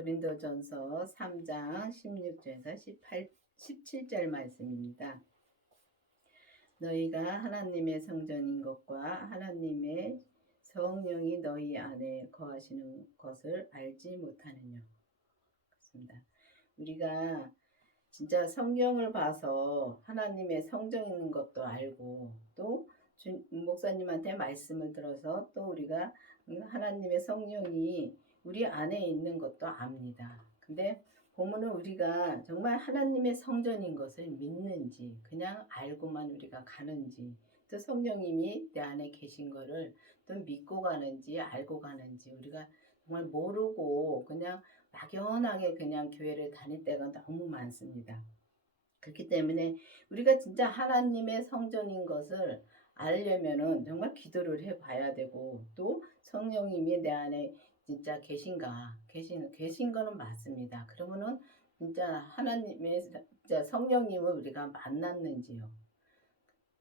고린도전서 3장 16절에서 17절 말씀입니다. 너희가 하나님의 성전인 것과 하나님의 성령이 너희 안에 거하시는 것을 알지 못하느냐. 그렇습니다. 우리가 진짜 성경을 봐서 하나님의 성전인 것도 알고 또 목사님한테 말씀을 들어서 또 우리가 하나님의 성령이 우리 안에 있는 것도 압니다. 근데 보면은 우리가 정말 하나님의 성전인 것을 믿는지 그냥 알고만 우리가 가는지 또 성령님이 내 안에 계신 거를 또 믿고 가는지 알고 가는지 우리가 정말 모르고 그냥 막연하게 그냥 교회를 다닐 때가 너무 많습니다. 그렇기 때문에 우리가 진짜 하나님의 성전인 것을 알려면은 정말 기도를 해 봐야 되고 또 성령님이 내 안에 진짜 계신 거는 맞습니다. 그러면은 진짜 하나님의 진짜 성령님을 우리가 만났는지요.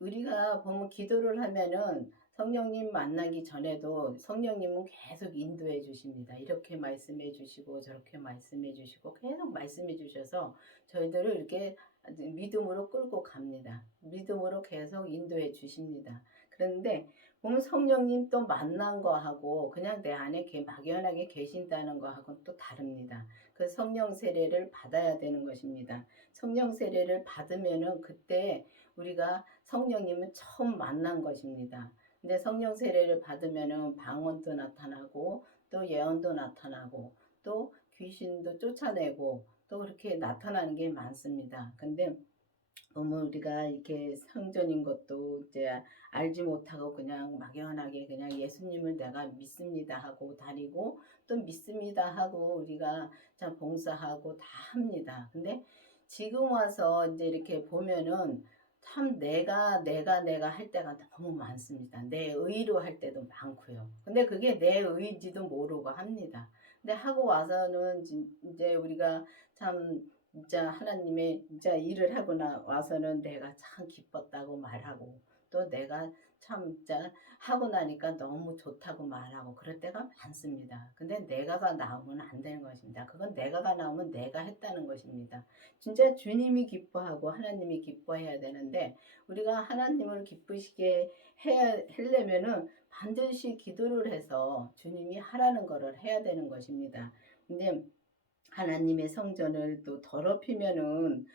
우리가 보면 기도를 하면은 성령님 만나기 전에도 성령님은 계속 인도해 주십니다. 이렇게 말씀해 주시고 저렇게 말씀해 주시고 계속 말씀해 주셔서 저희들을 이렇게 믿음으로 끌고 갑니다. 믿음으로 계속 인도해 주십니다. 그런데 보면 성령님 또 만난 거하고 그냥 내 안에 막연하게 계신다는 거하고는 또 다릅니다. 그 성령 세례를 받아야 되는 것입니다. 성령 세례를 받으면은 그때 우리가 성령님은 처음 만난 것입니다. 근데 성령 세례를 받으면은 방언도 나타나고 또 예언도 나타나고 또 귀신도 쫓아내고 또 그렇게 나타나는 게 많습니다. 근데 보면 우리가 이렇게 성전인 것도 이제 알지 못하고 그냥 막연하게 그냥 예수님을 내가 믿습니다 하고 다니고 또 믿습니다 하고 우리가 참 봉사하고 다 합니다. 근데 지금 와서 이제 이렇게 보면은 참 내가 할 때가 너무 많습니다. 내 의로 할 때도 많고요. 근데 그게 내 의인지도 모르고 합니다. 근데 하고 와서는 이제 우리가 참 진짜 하나님의 진짜 일을 하고 와서는 내가 참 기뻤다고 말하고 또 내가 참 진짜 하고 나니까 너무 좋다고 말하고 그럴 때가 많습니다. 근데 내가가 나오면 안 되는 것입니다. 그건 내가가 나오면 내가 했다는 것입니다. 진짜 주님이 기뻐하고 하나님이 기뻐해야 되는데 우리가 하나님을 기쁘시게 하려면은 반드시 기도를 해서 주님이 하라는 거를 해야 되는 것입니다. 근데 하나님의 성전을 또 더럽히면은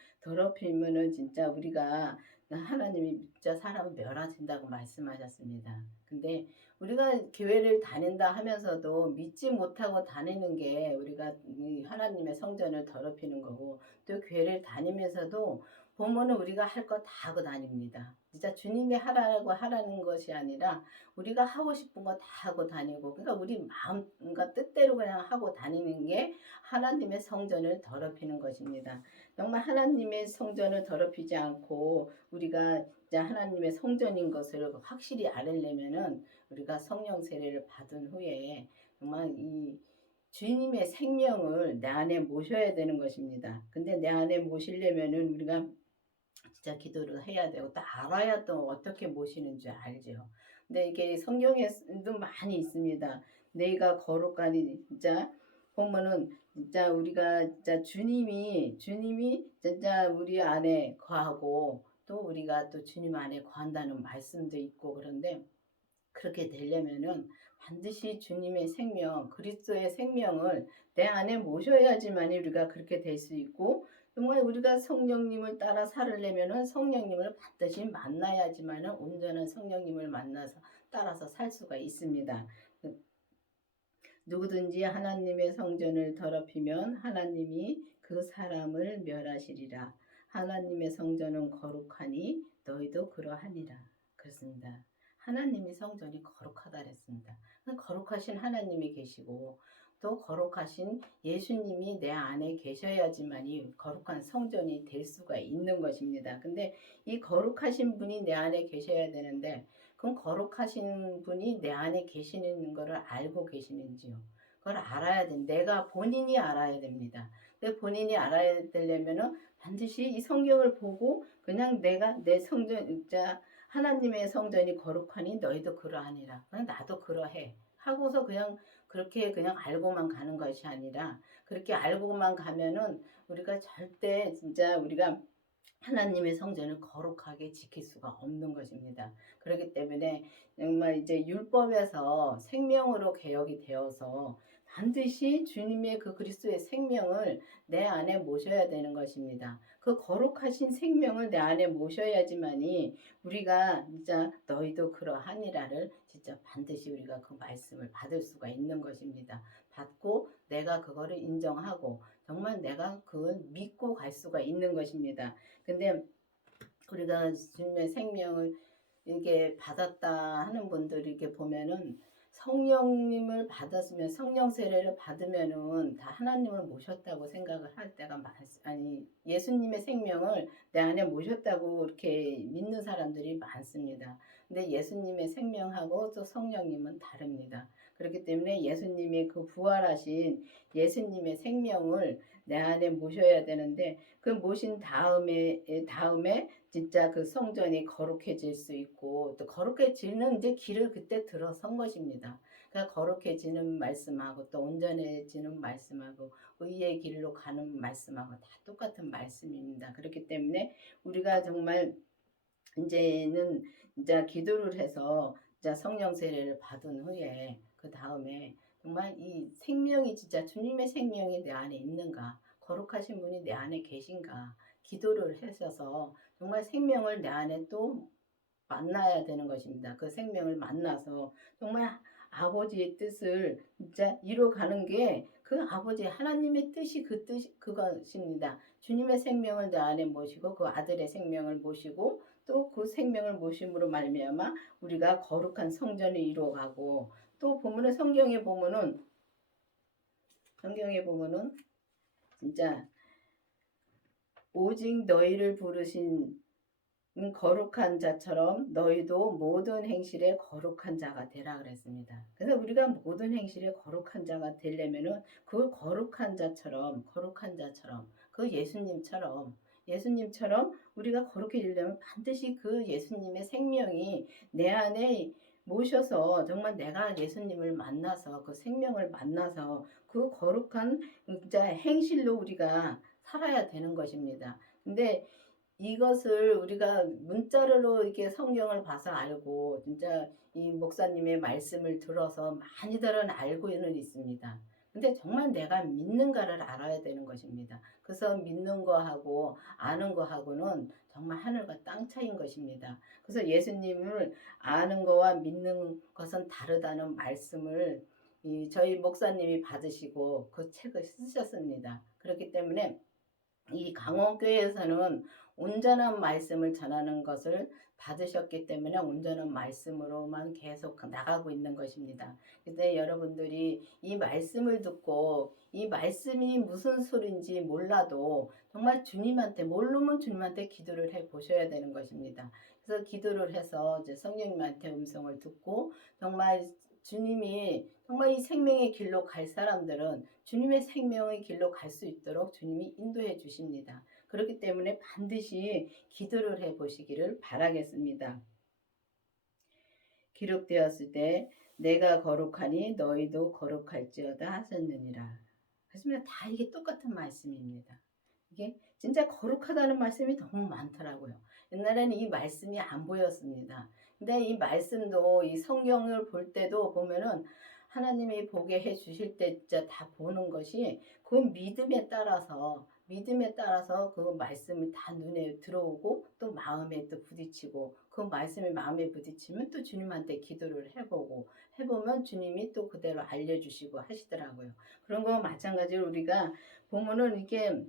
진짜 우리가 하나님이 진짜 사람을 멸하신다고 말씀하셨습니다. 근데 우리가 교회를 다닌다 하면서도 믿지 못하고 다니는 게 우리가 이 하나님의 성전을 더럽히는 거고 또 교회를 다니면서도 보면은 우리가 할 거 다 하고 다닙니다. 진짜 주님이 하라는 것이 아니라 우리가 하고 싶은 거 다 하고 다니고 그러니까 우리 마음과 뜻대로 그냥 하고 다니는 게 하나님의 성전을 더럽히는 것입니다. 정말 하나님의 성전을 더럽히지 않고 우리가 하나님의 성전인 것을 확실히 알려면은 우리가 성령 세례를 받은 후에 정말 이 주님의 생명을 내 안에 모셔야 되는 것입니다. 근데 내 안에 모시려면은 우리가 진짜 기도를 해야 되고 또 알아야 또 어떻게 모시는지 알죠. 근데 이게 성경에도 많이 있습니다. 내가 거룩하니 진짜 보면은 진짜 우리가 진짜 주님이 진짜 우리 안에 거하고 또 우리가 또 주님 안에 거한다는 말씀도 있고 그런데 그렇게 되려면은 반드시 주님의 생명, 그리스도의 생명을 내 안에 모셔야지만 우리가 그렇게 될 수 있고 정말 우리가 성령님을 따라 살으려면은 성령님을 반드시 만나야지만은 온전한 성령님을 만나서 따라서 살 수가 있습니다. 누구든지 하나님의 성전을 더럽히면 하나님이 그 사람을 멸하시리라. 하나님의 성전은 거룩하니 너희도 그러하니라. 그렇습니다. 하나님의 성전이 거룩하다 그랬습니다. 거룩하신 하나님이 계시고 또 거룩하신 예수님이 내 안에 계셔야지만이 거룩한 성전이 될 수가 있는 것입니다. 근데 이 거룩하신 분이 내 안에 계셔야 되는데 그럼 거룩하신 분이 내 안에 계시는 것을 알고 계시는지요? 그걸 알아야 돼. 내가 본인이 알아야 됩니다. 근데 본인이 알아야 되려면은 반드시 이 성경을 보고 그냥 내가 내 성전, 하나님의 성전이 거룩하니 너희도 그러하니라. 그냥 나도 그러해. 하고서 그냥 그렇게 그냥 알고만 가는 것이 아니라 그렇게 알고만 가면은 우리가 절대 진짜 우리가 하나님의 성전을 거룩하게 지킬 수가 없는 것입니다. 그렇기 때문에 정말 이제 율법에서 생명으로 개혁이 되어서 반드시 주님의 그 그리스도의 생명을 내 안에 모셔야 되는 것입니다. 그 거룩하신 생명을 내 안에 모셔야지만이 우리가 진짜 너희도 그러하니라를 진짜 반드시 우리가 그 말씀을 받을 수가 있는 것입니다. 받고 내가 그거를 인정하고 정말 내가 그걸 믿고 갈 수가 있는 것입니다. 근데 우리가 주님의 생명을 이렇게 받았다 하는 분들 이렇게 보면은 성령님을 받았으면 성령 세례를 받으면은 다 하나님을 모셨다고 생각을 할 때가 아니 예수님의 생명을 내 안에 모셨다고 이렇게 믿는 사람들이 많습니다. 근데 예수님의 생명하고 또 성령님은 다릅니다. 그렇기 때문에 예수님의 그 부활하신 예수님의 생명을 내 안에 모셔야 되는데 그 모신 다음에 진짜 그 성전이 거룩해질 수 있고 또 거룩해지는 이제 길을 그때 들어선 것입니다. 그러니까 거룩해지는 말씀하고 또 온전해지는 말씀하고 의의 길로 가는 말씀하고 다 똑같은 말씀입니다. 그렇기 때문에 우리가 정말 이제는 이제 기도를 해서 이제 성령 세례를 받은 후에 그 다음에 정말 이 생명이 진짜 주님의 생명이 내 안에 있는가 거룩하신 분이 내 안에 계신가 기도를 하셔서 정말 생명을 내 안에 또 만나야 되는 것입니다. 그 생명을 만나서 정말 아버지의 뜻을 진짜 이루어가는 게 그 아버지 하나님의 뜻이 그 뜻이 그것입니다. 주님의 생명을 내 안에 모시고 그 아들의 생명을 모시고 또 그 생명을 모심으로 말미암아 우리가 거룩한 성전을 이루어가고 또 보면은 성경에 보면은 진짜 오직 너희를 부르신 거룩한 자처럼 너희도 모든 행실에 거룩한 자가 되라 그랬습니다. 그래서 우리가 모든 행실에 거룩한 자가 되려면은 그 거룩한 자처럼 그 예수님처럼 우리가 거룩해지려면 반드시 그 예수님의 생명이 내 안에 모셔서 정말 내가 예수님을 만나서 그 생명을 만나서 그 거룩한 진짜 행실로 우리가 살아야 되는 것입니다. 근데 이것을 우리가 문자로 이렇게 성경을 봐서 알고 진짜 이 목사님의 말씀을 들어서 많이들은 알고는 있습니다. 근데 정말 내가 믿는가를 알아야 되는 것입니다. 그래서 믿는 거하고 아는 거하고는 정말 하늘과 땅 차이인 것입니다. 그래서 예수님을 아는 거와 믿는 것은 다르다는 말씀을 저희 목사님이 받으시고 그 책을 쓰셨습니다. 그렇기 때문에 이 강원교회에서는 온전한 말씀을 전하는 것을 받으셨기 때문에 온전한 말씀으로만 계속 나가고 있는 것입니다. 근데 여러분들이 이 말씀을 듣고 이 말씀이 무슨 소리인지 몰라도 정말 주님한테 모르면 주님한테 기도를 해 보셔야 되는 것입니다. 그래서 기도를 해서 이제 성령님한테 음성을 듣고 정말 주님이 정말 이 생명의 길로 갈 사람들은 주님의 생명의 길로 갈 수 있도록 주님이 인도해 주십니다. 그렇기 때문에 반드시 기도를 해 보시기를 바라겠습니다. 기록되었을 때 내가 거룩하니 너희도 거룩할지어다 하셨느니라. 하시면 다 이게 똑같은 말씀입니다. 이게 진짜 거룩하다는 말씀이 너무 많더라고요. 옛날에는 이 말씀이 안 보였습니다. 근데 이 말씀도 이 성경을 볼 때도 보면은 하나님이 보게 해 주실 때 진짜 다 보는 것이 그 믿음에 따라서 그 말씀이 다 눈에 들어오고 또 마음에 또 부딪히고 그 말씀이 마음에 부딪히면 또 주님한테 기도를 해보면 주님이 또 그대로 알려주시고 하시더라고요. 그런 거 마찬가지로 우리가 보면은 이게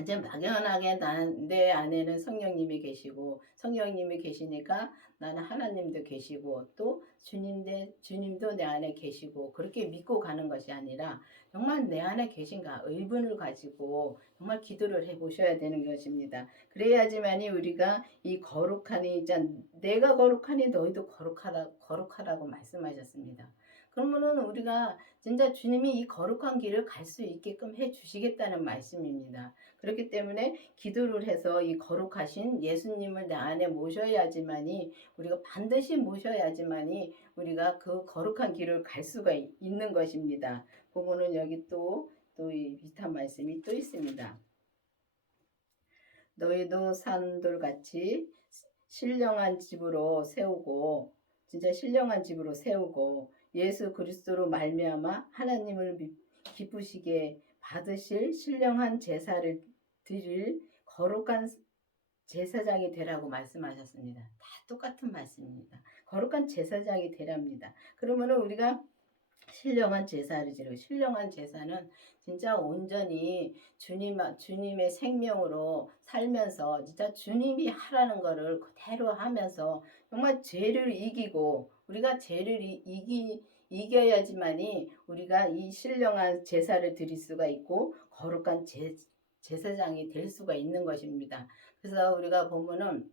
이제 막연하게 내 안에는 성령님이 계시고 성령님이 계시니까 나는 하나님도 계시고 또 주님도 내 안에 계시고 그렇게 믿고 가는 것이 아니라 정말 내 안에 계신가 의문을 가지고 정말 기도를 해 보셔야 되는 것입니다. 그래야지만이 우리가 이 거룩하니 내가 거룩하니 너희도 거룩하라고 말씀하셨습니다. 그러면은 우리가 진짜 주님이 이 거룩한 길을 갈 수 있게끔 해 주시겠다는 말씀입니다. 그렇기 때문에 기도를 해서 이 거룩하신 예수님을 내 안에 모셔야지만이 우리가 반드시 모셔야지만이 우리가 그 거룩한 길을 갈 수가 있는 것입니다. 보면은 여기 또 이 비슷한 말씀이 또 있습니다. 너희도 산돌같이 신령한 집으로 세우고, 진짜 신령한 집으로 세우고 예수 그리스도로 말미암아 하나님을 기쁘시게 받으실 신령한 제사를 드릴 거룩한 제사장이 되라고 말씀하셨습니다. 다 똑같은 말씀입니다. 거룩한 제사장이 되랍니다. 그러면은 우리가 신령한 제사를 지르고, 신령한 제사는 진짜 온전히 주님의 생명으로 살면서 진짜 주님이 하라는 거를 그대로 하면서 정말 죄를 이기고, 우리가 죄를 이겨야지만이 우리가 이 신령한 제사를 드릴 수가 있고 거룩한 제사장이 될 수가 있는 것입니다. 그래서 우리가 보면은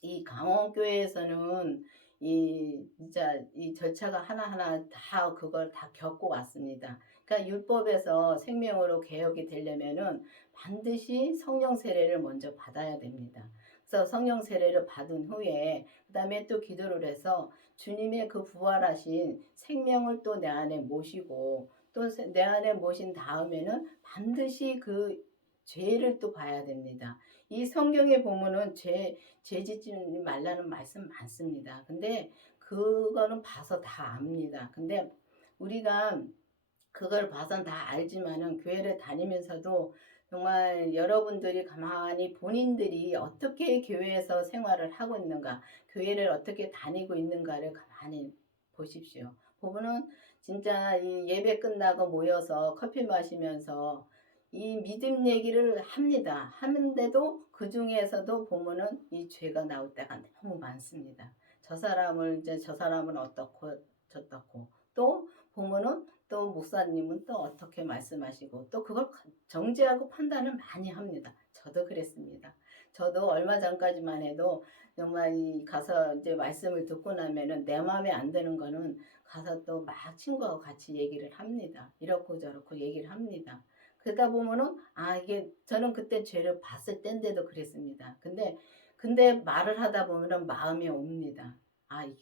이 강원교회에서는 이 진짜 이 절차가 하나하나 다 그걸 다 겪고 왔습니다. 그러니까 율법에서 생명으로 개혁이 되려면은 반드시 성령 세례를 먼저 받아야 됩니다. 그래서 성령 세례를 받은 후에 그다음에 또 기도를 해서 주님의 그 부활하신 생명을 또 내 안에 모시고, 또 내 안에 모신 다음에는 반드시 그 죄를 또 봐야 됩니다. 이 성경에 보면은 죄 짓지 말라는 말씀 많습니다. 근데 그거는 봐서 다 압니다. 근데 우리가 그걸 봐선 다 알지만은 교회를 다니면서도 정말 여러분들이 가만히 본인들이 어떻게 교회에서 생활을 하고 있는가, 교회를 어떻게 다니고 있는가를 가만히 보십시오. 보면은 진짜 이 예배 끝나고 모여서 커피 마시면서 이 믿음 얘기를 합니다. 하는데도 그 중에서도 보면은 이 죄가 나올 때가 너무 많습니다. 저 사람은 어떻고 저떻고, 또 보면은 또 목사님은 또 어떻게 말씀하시고, 또 그걸 정죄하고 판단을 많이 합니다. 저도 그랬습니다. 저도 얼마 전까지만 해도 정말 이 가서 이제 말씀을 듣고 나면은 내 마음에 안 드는 거는 가서 또 막 친구하고 같이 얘기를 합니다. 이렇고 저렇고 얘기를 합니다. 그러다 보면은 이게 저는 그때 죄를 봤을 때인데도 그랬습니다. 근데 말을 하다 보면은 마음이 옵니다.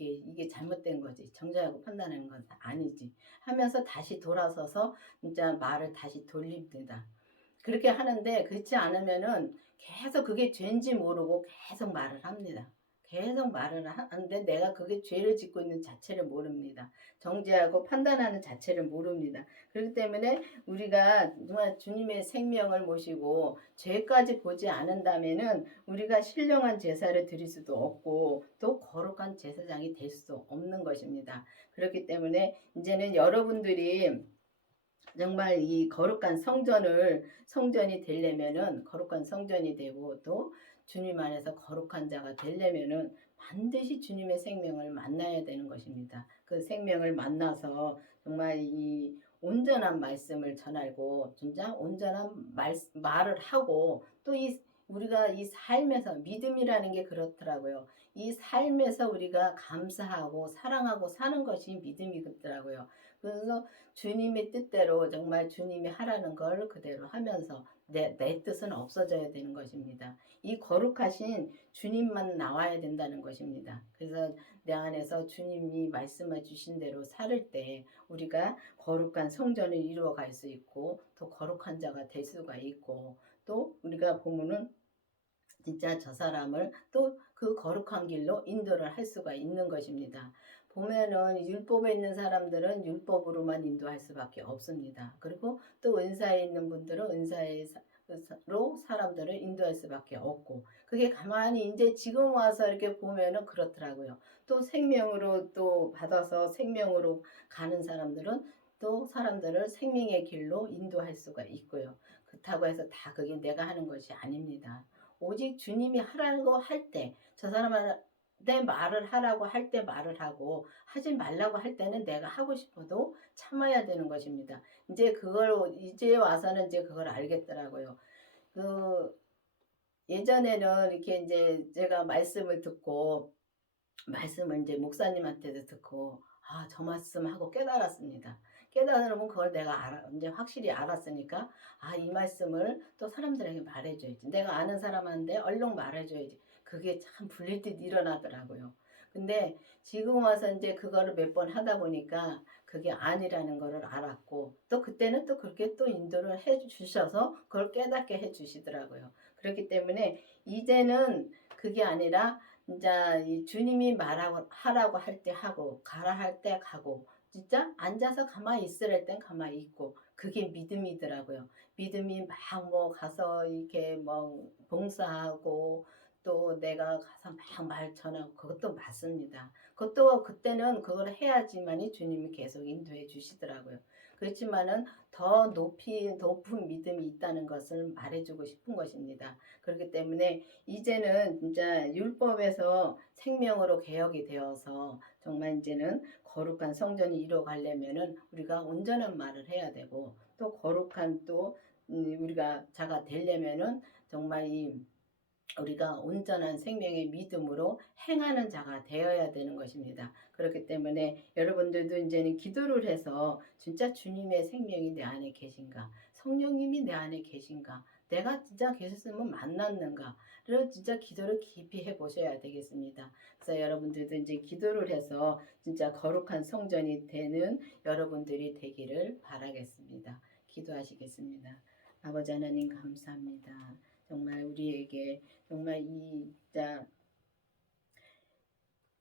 이게 잘못된 거지. 정죄하고 판단하는 건 아니지. 하면서 다시 돌아서서 진짜 말을 다시 돌립니다. 그렇게 하는데 그렇지 않으면은 계속 그게 죄인지 모르고 계속 말을 합니다. 계속 말을 하는데 내가 그게 죄를 짓고 있는 자체를 모릅니다. 정죄하고 판단하는 자체를 모릅니다. 그렇기 때문에 우리가 정말 주님의 생명을 모시고 죄까지 보지 않는다면은 우리가 신령한 제사를 드릴 수도 없고 또 거룩한 제사장이 될 수도 없는 것입니다. 그렇기 때문에 이제는 여러분들이 정말 이 거룩한 성전이 되려면은, 거룩한 성전이 되고 또 주님 안에서 거룩한 자가 되려면은 반드시 주님의 생명을 만나야 되는 것입니다. 그 생명을 만나서 정말 이 온전한 말씀을 전하고 진짜 온전한 말을 하고, 또 우리가 이 삶에서 믿음이라는 게 그렇더라고요. 이 삶에서 우리가 감사하고 사랑하고 사는 것이 믿음이더라고요. 그래서 주님의 뜻대로 정말 주님이 하라는 걸 그대로 하면서 내 뜻은 없어져야 되는 것입니다. 이 거룩하신 주님만 나와야 된다는 것입니다. 그래서 내 안에서 주님이 말씀해 주신 대로 살을 때 우리가 거룩한 성전을 이루어 갈 수 있고 또 거룩한 자가 될 수가 있고, 또 우리가 보면은 진짜 저 사람을 또 그 거룩한 길로 인도를 할 수가 있는 것입니다. 보면은 율법에 있는 사람들은 율법으로만 인도할 수밖에 없습니다. 그리고 또 은사에 있는 분들은 은사로 사람들을 인도할 수밖에 없고, 그게 가만히 이제 지금 와서 이렇게 보면은 그렇더라고요. 또 생명으로 또 받아서 생명으로 가는 사람들은 또 사람들을 생명의 길로 인도할 수가 있고요. 그렇다고 해서 다 그게 내가 하는 것이 아닙니다. 오직 주님이 하라고 할 때, 저 사람한테 말을 하라고 할 때 말을 하고, 하지 말라고 할 때는 내가 하고 싶어도 참아야 되는 것입니다. 이제 와서는 이제 그걸 알겠더라고요. 그 예전에는 이렇게 이제 제가 말씀을 이제 목사님한테도 듣고, 저 말씀하고 깨달았습니다. 깨달으면 그걸 내가 이제 확실히 알았으니까, 이 말씀을 또 사람들에게 말해줘야지. 내가 아는 사람한테 얼른 말해줘야지. 그게 참 불릴 듯 일어나더라고요. 근데 지금 와서 이제 그거를 몇 번 하다 보니까 그게 아니라는 거를 알았고 또 그때는 또 그렇게 또 인도를 해 주셔서 그걸 깨닫게 해 주시더라고요. 그렇기 때문에 이제는 그게 아니라 진짜 이 주님이 말하고 하라고 할 때 하고 가라 할 때 가고 진짜 앉아서 가만히 있으랄 땐 가만히 있고 그게 믿음이더라고요. 믿음이 막 뭐 가서 이렇게 뭐 봉사하고 또 내가 가서 막 말 전하고 그것도 맞습니다. 그것도 그때는 그걸 해야지만이 주님이 계속 인도해 주시더라고요. 그렇지만은 더 높은 믿음이 있다는 것을 말해주고 싶은 것입니다. 그렇기 때문에 이제는 진짜 율법에서 생명으로 개혁이 되어서 정말 이제는 거룩한 성전이 이루어가려면은 우리가 온전한 말을 해야 되고 또 거룩한 또 우리가 자가 되려면은 정말 이 우리가 온전한 생명의 믿음으로 행하는 자가 되어야 되는 것입니다. 그렇기 때문에 여러분들도 이제는 기도를 해서 진짜 주님의 생명이 내 안에 계신가, 성령님이 내 안에 계신가, 내가 진짜 계셨으면 만났는가를 진짜 기도를 깊이 해보셔야 되겠습니다. 그래서 여러분들도 이제 기도를 해서 진짜 거룩한 성전이 되는 여러분들이 되기를 바라겠습니다. 기도하시겠습니다. 아버지 하나님 감사합니다. 정말 우리에게 정말 이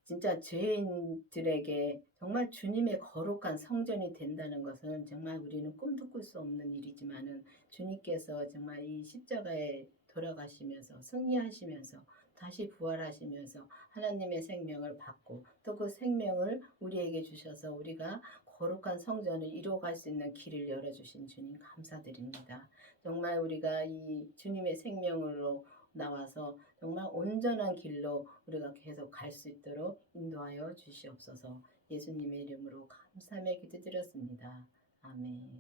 진짜 죄인들에게 정말 주님의 거룩한 성전이 된다는 것은 정말 우리는 꿈도 꿀 수 없는 일이지만은 주님께서 정말 이 십자가에 돌아가시면서 승리하시면서 다시 부활하시면서 하나님의 생명을 받고 또 그 생명을 우리에게 주셔서 우리가 거룩한 성전을 이루어갈 수 있는 길을 열어주신 주님 감사드립니다. 정말 우리가 이 주님의 생명으로 나와서 정말 온전한 길로 우리가 계속 갈 수 있도록 인도하여 주시옵소서. 예수님의 이름으로 감사하며 기도드렸습니다. 아멘.